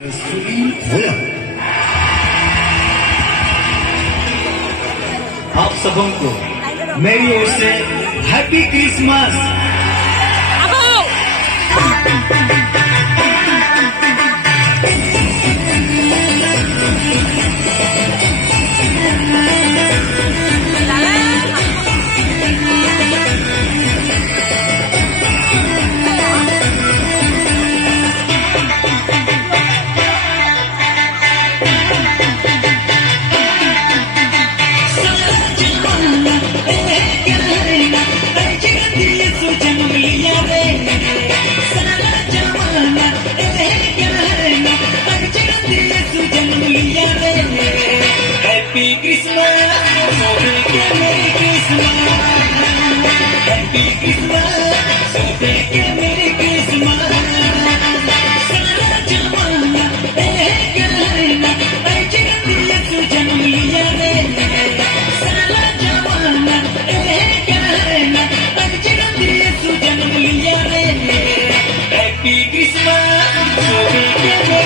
सुनील भोला। आप सबों को मेरी ओर से happy Christmas. Happy Christmas, so take a Merry Christmas. Happy Christmas, so take a Merry Christmas. सारा जमाना कहना ऐसे दिया जन्म लिया रे। सारा जमाना कहना ऐसे दिया जन्म लिया रे। Happy Christmas, so take a